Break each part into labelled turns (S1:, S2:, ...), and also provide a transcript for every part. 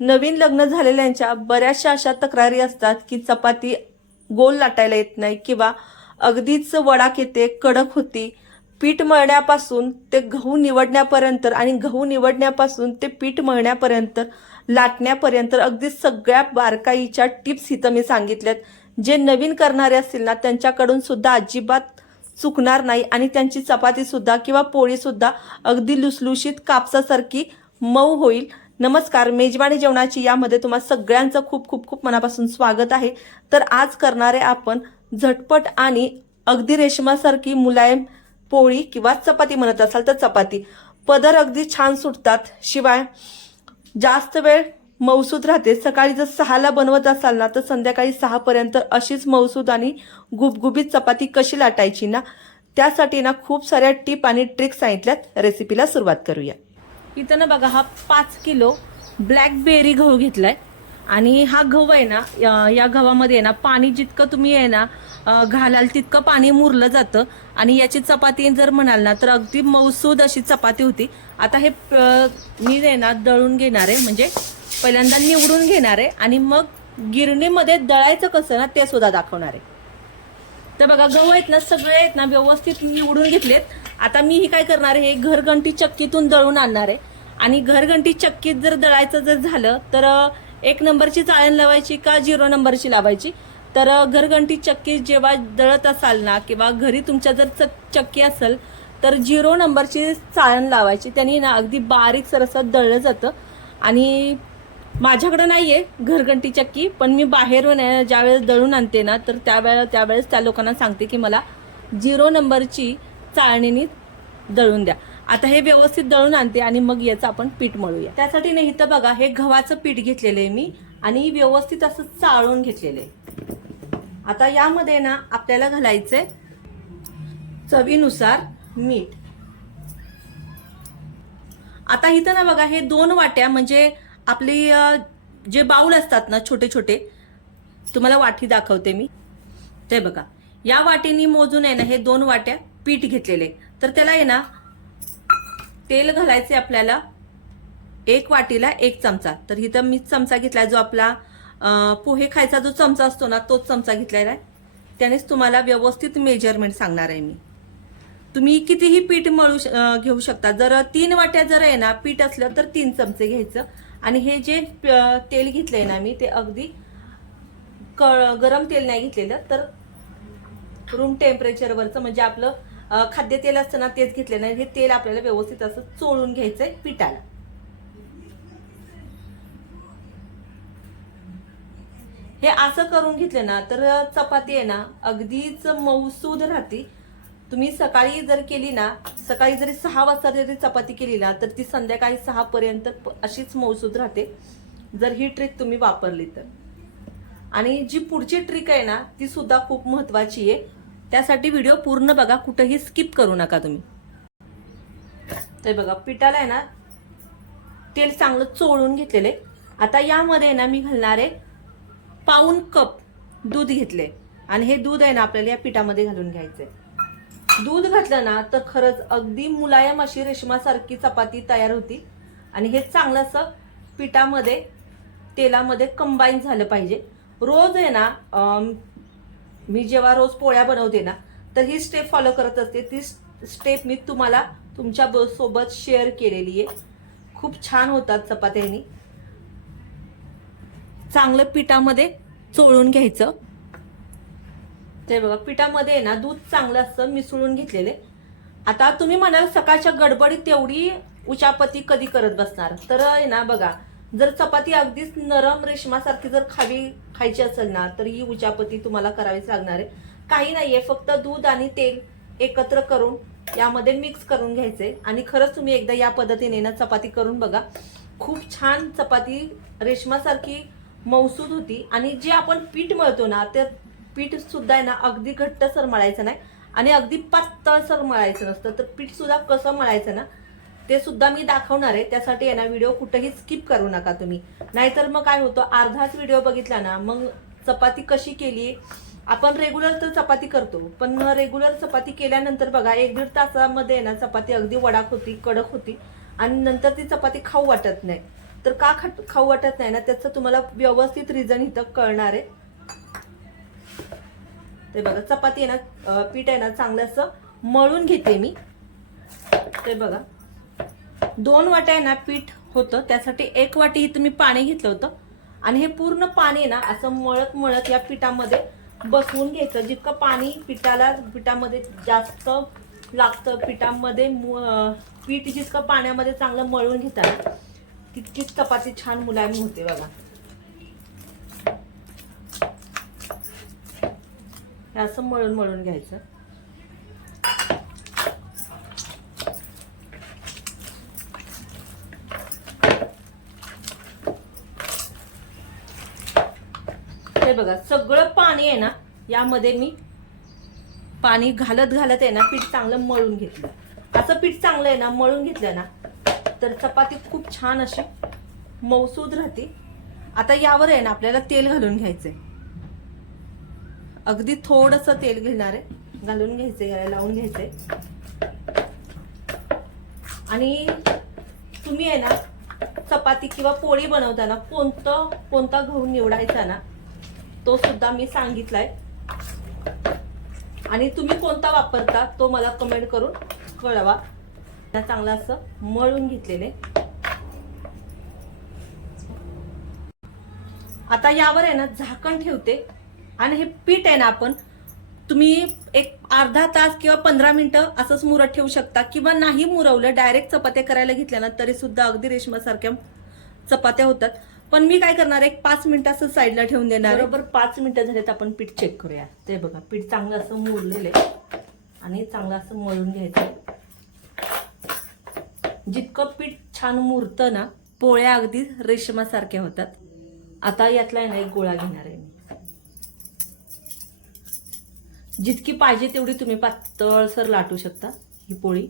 S1: नवीन लग्न झालेल्यांच्या बऱ्याचशा अशा तक्रारी असतात की चपाती गोल लाटायला येत नाही किंवा अगदीच वडाक येते कडक होती. पीठ मळण्यापासून ते गहू निवडण्यापर्यंत आणि गहू निवडण्यापासून ते पीठ मळण्यापर्यंत लाटण्यापर्यंत अगदी सगळ्या बारकाईच्या टिप्स इथं मी सांगितल्यात. जे नवीन करणारे असतील ना त्यांच्याकडून सुद्धा अजिबात चुकणार नाही आणि त्यांची चपाती सुद्धा किंवा पोळी सुद्धा अगदी लुसलुशीत कापसासारखी मऊ होईल. नमस्कार मेजवानी जेवणाची यामध्ये तुम्हा सगळ्यांचं खूप खूप खूप मनापासून स्वागत आहे. तर आज करणारे आपण झटपट आणि अगदी रेशमासारखी मुलायम पोळी किंवा चपाती म्हणत असाल तर चपाती. पदर अगदी छान सुटतात. शिवाय जास्त वेळ मौसूद राहते. सकाळी जर सहाला बनवत असाल ना तर संध्याकाळी सहापर्यंत अशीच मौसूद आणि गुबगुबीत चपाती कशी लाटायची ना त्यासाठी ना खूप साऱ्या टिप आणि ट्रिक्स सांगितल्यात. रेसिपीला सुरुवात करूया. इथं ना बघा हा पाच किलो ब्लॅकबेरी गहू घेतलाय. आणि हा गहू आहे ना या- गव्हामध्ये आहे ना पाणी जितकं तुम्ही आहे ना घालाल तितकं पाणी मुरलं जातं. आणि याची चपाती जर म्हणाल ना तर अगदी मौसूद अशी चपाती होती. आता हे मी आहे ना दळून घेणार आहे. म्हणजे पहिल्यांदा निवडून घेणार आहे. आणि मग गिरणीमध्ये दळायचं कसं ना ते सुद्धा दाखवणार आहे. तर बघा गहू आहेत ना सगळे आहेत ना व्यवस्थित निवडून घेतलेत. आता मी ही काय करणार आहे हे घरघंटी चक्कीतून दळून आणणार आहे. आणि घरघंटी चक्कीत जर दळायचं जर झालं तर एक नंबरची चाळण लावायची का झिरो नंबरची लावायची? तर घरघंटी चक्की जेव्हा दळत असाल ना किंवा घरी तुमच्या जर च- चक्की असेल तर झिरो नंबरची चाळण लावायची. त्यांनी ना अगदी बारीक सरसं दळलं जातं. आणि माझ्याकडं नाही आहे घरघंटी चक्की पण मी बाहेरून ज्यावेळेस दळून आणते ना तर त्यावेळेला त्यावेळेस त्या लोकांना सांगते की मला झिरो नंबरची चाळणीने दळून द्या. आता हे व्यवस्थित दळून आणते आणि मग याचं आपण पीठ मळूया. त्यासाठी नाही इथं बघा हे गव्हाचं पीठ घेतलेलं आहे मी आणि व्यवस्थित असं चाळून घेतलेलं आहे. आता यामध्ये ना आपल्याला घालायचे चवीनुसार मीठ. आता इथं ना बघा हे दोन वाट्या म्हणजे आपली जे बाऊल असतात ना छोटे छोटे तुम्हाला वाटी दाखवते मी. ते बघा या वाटीनी मोजून आहे ना हे दोन वाट्या पीठ घेतलेले. तर त्याला आहे ना तेल घालायचे आपल्याला एक वाटीला एक चमचा. तर इथं मी चमचा घेतलाय जो आपला पोहे खायचा जो चमचा असतो ना तोच चमचा घेतलेला आहे. त्यानेच तुम्हाला व्यवस्थित मेजरमेंट सांगणार आहे मी. तुम्ही कितीही पीठ मळू श- घेऊ शकता. जर तीन वाट्या जर आहे ना पीठ असलं तर तीन चमचे घ्यायचं. आणि हे जे प- तेल घेतलंय ना मी ते अगदी क- गरम तेल नाही घेतलेलं. तर रूम टेम्परेचरवरचं म्हणजे आपलं खाद्यतेल असतं ना तेच घेतले नाही. हे तेल आपल्याला व्यवस्थित असं चोळून घ्यायचंय पिठाला. हे असं करून घेतलं ना तर चपाती आहे ना अगदीच मऊसूद राहते. तुम्ही सकाळी जर केली ना सकाळी जरी सहा वाजता जरी चपाती केली ना तर ती संध्याकाळी सहा पर्यंत अशीच मऊसूद राहते. जर ही ट्रिक तुम्ही वापरली तर. आणि जी पुढची ट्रिक आहे ना ती सुद्धा खूप महत्वाची आहे. त्यासाठी व्हिडिओ पूर्ण बघा कुठंही स्किप करू नका तुम्ही. तर बघा पिठाला आहे ना तेल चांगलं चोळून घेतलेले आता यामध्ये आहे ना मी घालणार आहे पाऊन कप दूध घेतले आणि हे दूध आहे ना आपल्याला या पिठामध्ये घालून घ्यायचंय. दूध घातलं ना तर खरंच अगदी मुलायम अशी रेशमासारखी चपाती तयार होती. आणि हे चांगलं असं पिठामध्ये तेलामध्ये कंबाईन झालं पाहिजे. रोज आहे ना मी जेव्हा रोज पोळ्या बनवते ना तर ही स्टेप फॉलो करत असते. ती स्टेप मी तुम्हाला तुमच्यासोबत शेअर केलेली आहे. खूप छान होतात चपात्यानी. चांगलं पिठामध्ये चोळून घ्यायचं. ते बघा पिठामध्ये आहे ना दूध चांगलं असं मिसळून घेतलेले आता तुम्ही म्हणाल सकाळच्या गडबडीत तेवढी उचापती कधी करत बसणार. तर आहे ना बघा जर चपाती अगदीच नरम रेशमासारखी जर खावी खायची असेल ना तर ही उचापती तुम्हाला करावीच लागणार आहे. काही नाहीये फक्त दूध आणि तेल एकत्र करून यामध्ये मिक्स करून घ्यायचे आणि खरंच तुम्ही एकदा या पद्धतीने ना चपाती करून बघा. खूप छान चपाती रेशमासारखी मौसूद होती. आणि जे आपण पीठ मळतो ना ते पीठ सुद्धा आहे ना अगदी घट्टसर मळायचं नाही. आणि अगदी पातळसर मळायचं नसतं. तर पीठ सुद्धा कसं मळायचं ना ते सुद्धा मी दाखवणार आहे. त्यासाठी आहे ना व्हिडिओ कुठेही स्किप करू नका तुम्ही. नाहीतर मग काय होतं अर्धाच व्हिडिओ बघितला ना मग चपाती कशी केली? आपण रेग्युलर तर चपाती करतो पण रेग्युलर चपाती केल्यानंतर बघा एक दीड तासामध्ये आहे ना चपाती अगदी वडाक होती कडक होती आणि नंतर ती चपाती खाऊ वाटत नाही. तर का खाऊ वाटत नाही ना त्याचं तुम्हाला व्यवस्थित रिझन इथं कळणार आहे. ते बघा चपाती आहे ना पीठ आहे ना चांगलं असं मळून घेते मी. ते बघा. दोन वाट्या आहे ना पीठ होतं. त्यासाठी एक वाटी इथं मी पाणी घेतलं होतं. आणि हे पूर्ण पाणी आहे ना असं मळत मळत या पिठामध्ये बसवून घ्यायचं. जितकं पाणी पिठाला पिठामध्ये जास्त लागतं पिठामध्ये मु- पीठ जितकं पाण्यामध्ये चांगलं मळून घेतात तितकीच चपाती छान मुलायम होते बघा. हे असं मळून मळून घ्यायचं. हे बघा सगळं पाणी आहे ना यामध्ये मी पाणी घालत घालत आहे ना पीठ चांगलं मळून घेतलं. असं पीठ चांगलं आहे ना मळून घेतलं ना तर चपाती खूप छान अशी मौसूद राहते. आता यावर आहे ना आपल्याला तेल घालून घ्यायचंय. अगदी थोडस तेल घेणार आहे. घालून घ्यायचंय याला लावून घ्यायचंय. आणि तुम्ही आहे ना चपाती किंवा पोळी बनवताना कोणतं कोणता गहू निवडायचा ना तो सुद्धा मी सांगितलाय. आणि तुम्ही कोणता वापरता तो मला कमेंट करून कळवा. चांगला चांगलं असं मळून घेतलेले. आता यावर आहे ना झाकण ठेवते. आणि हे पीठ आहे ना आपण तुम्ही एक अर्धा तास किंवा पंधरा मिनिटं असंच मुरत ठेवू शकता. किंवा नाही मुरवलं डायरेक्ट चपात्या करायला घेतल्या ना तरी सुद्धा अगदी रेशमासारख्या चपात्या होतात. पण मी काय करणार एक पाच मिनिटं असं साईडला ठेवून देणार बरोबर पाच मिनिटं झालेत आपण पीठ चेक करूया. ते बघा पीठ चांगलं असं मुरलेलं आहे. आणि चांगलं असं मळून घ्यायचं. जितकं पीठ छान मुरतं ना पोळ्या अगदी रेशमासारख्या होतात. आता यातला आहे ना एक गोळा घेणार आहे मी. जितकी पाहिजे तेवढी तुम्ही पातळसर लाटू शकता ही पोळी.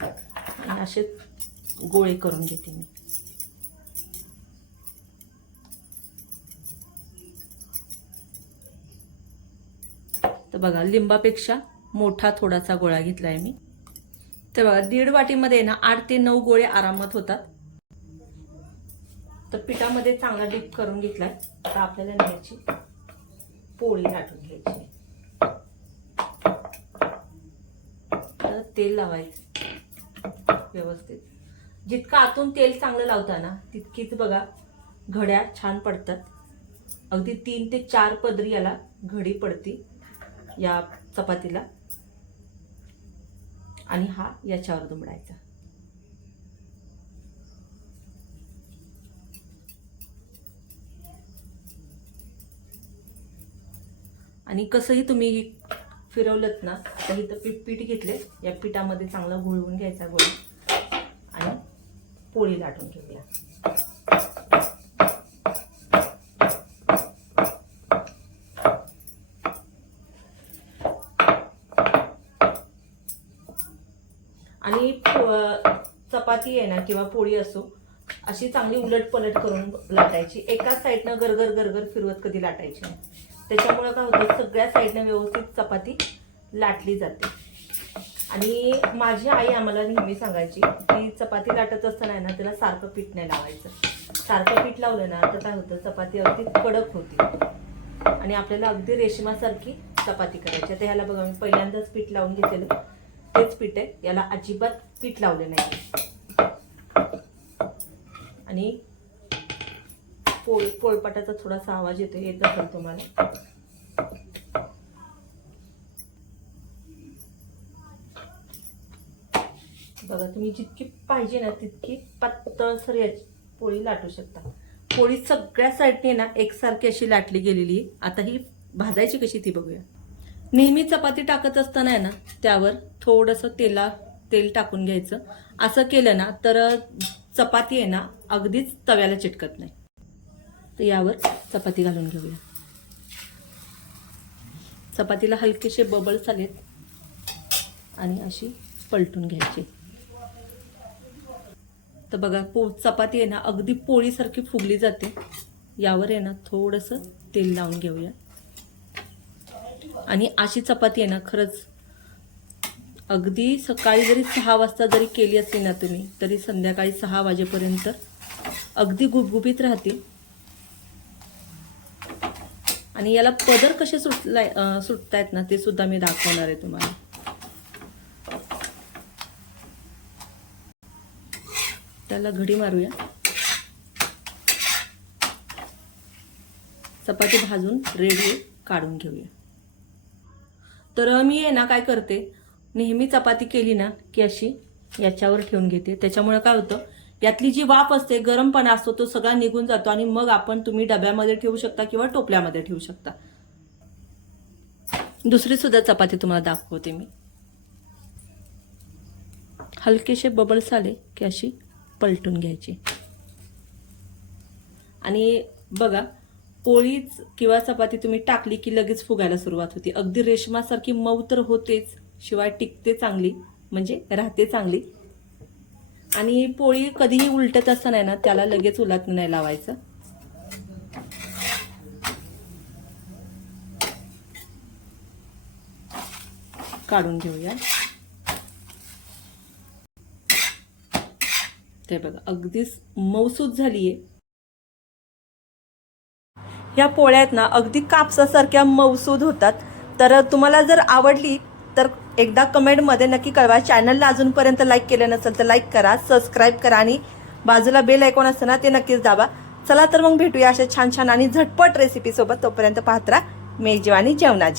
S1: आणि असे गोळे करून घेते मी. तर बघा लिंबापेक्षा मोठा थोडासा गोळा घेतला आहे मी. तर बघा दीड वाटीमध्ये ना आठ ते नऊ गोळे आरामात होतात. तर पिठामध्ये चांगला डीप करून घेतला आता आपल्याला न्यायची पोळी लाटून घ्यायची. तर तेल लावायचं. व्यवस्थित. जितकं आतून तेल चांगलं लावता ना तितकीच बघा घड्या छान पडतात. अगदी तीन ते चार पदरी याला घडी पडती. या चपातीला. आणि हा याच्यावर दुमडायचा. आणि कसंही तुम्ही फिरवलत ना आता इथं पीठ पीठ घेतले. या पिठामध्ये चांगलं घोळवून घ्यायचा गोळा. आणि पोळी लाटून घ्यायची आणि चपाती आहे ना किंवा पोळी असो अशी चांगली उलट पलट करून लाटायची. एकाच साईडनं गरगर गरगर फिरवत कधी लाटायची नाही. त्याच्यामुळं काय होतं सगळ्या साईडनं व्यवस्थित चपाती लाटली जाते. आणि माझी आई आम्हाला नेहमी सांगायची की चपाती लाटत असताना ना त्याला सारखं पीठ नाही लावायचं. सारखं पीठ लावलं ना तर काय होतं चपाती अगदी कडक होती. आणि आपल्याला अगदी रेशमासारखी चपाती करायची. तर ह्याला बघा मी पहिल्यांदाच पीठ लावून घेतलेलं. तेच पीठ आहे. याला अजिबात पीठ लावले नाही. आणि पोळ पोळपाटाचा थोडासा आवाज येतो येत असेल तुम्हाला. बघा तुम्ही जितकी पाहिजे ना तितकी पातळसर याची पोळी लाटू शकता. पोळी सगळ्या साईडने ना एकसारखी अशी लाटली गेलेली. आता ही भाजायची कशी ती बघूया. नेहमी चपाती टाकत असताना आहे ना त्यावर थोडंसं तेला तेल टाकून घ्यायचं. असं केलं ना तर चपाती आहे ना अगदीच तव्याला चिटकत नाही. तर यावर चपाती घालून घेऊया. चपातीला हलकेसे बबल्स आलेत. आणि अशी पलटून घ्यायची. तर बघा पो चपाती आहे ना अगदी पोळीसारखी फुगली जाते. यावर आहे ना थोडंसं तेल लावून घेऊया. आणि अशी चपाती आहे ना खरंच. अगदी सकाळी जरी सहा वाजता जरी केली असली ना तुम्ही तरी संध्याकाळी सहा वाजेपर्यंत अगदी गुबगुबीत राहतील. आणि याला पदर कसे सुटलाय सुटतायत ना ते सुद्धा मी दाखवणार आहे तुम्हाला. त्याला घडी मारूया. चपाती भाजून रेडी काढून घेऊया. तर मी आहे ना काय करते नेहमी चपाती केली ना की अशी याच्यावर ठेवून घेते. त्याच्यामुळे काय होतं यातली जी वाफ असते गरमपणा असतो तो सगळा निघून जातो आणि मग आपण तुम्ही डब्यामध्ये ठेवू शकता किंवा टोपल्यामध्ये ठेवू शकता. दुसरी सुद्धा चपाती तुम्हाला दाखवते मी. हलकेसे बबल्स आले की अशी पलटून घ्यायची. आणि बघा पोळीच किंवा चपाती तुम्ही टाकली की लगेच फुगायला सुरुवात होती. अगदी रेशमासारखी मऊ तर होतेच शिवाय टिकते चांगली म्हणजे राहते चांगली. आणि पोळी कधीही उलटत असताना नाही ना त्याला लगेच उलात नाही लावायचं. काढून घेऊया. ते बघा अगदीच मऊसूत आहे ह्या पोळ्या आहेत ना अगदी कापसासारख्या मऊसूद होतात. तर तुम्हाला जर आवडली तर एकदा कमेंटमध्ये नक्की कळवा. चॅनलला अजूनपर्यंत लाईक केलं नसेल तर लाईक करा सबस्क्राईब करा आणि बाजूला बेल ऐकून असतं ना ते नक्कीच दाबा. चला तर मग भेटूया अशा छान छान आणि झटपट रेसिपीसोबत तोपर्यंत पाहत्रा मेजवानी जेवणाची.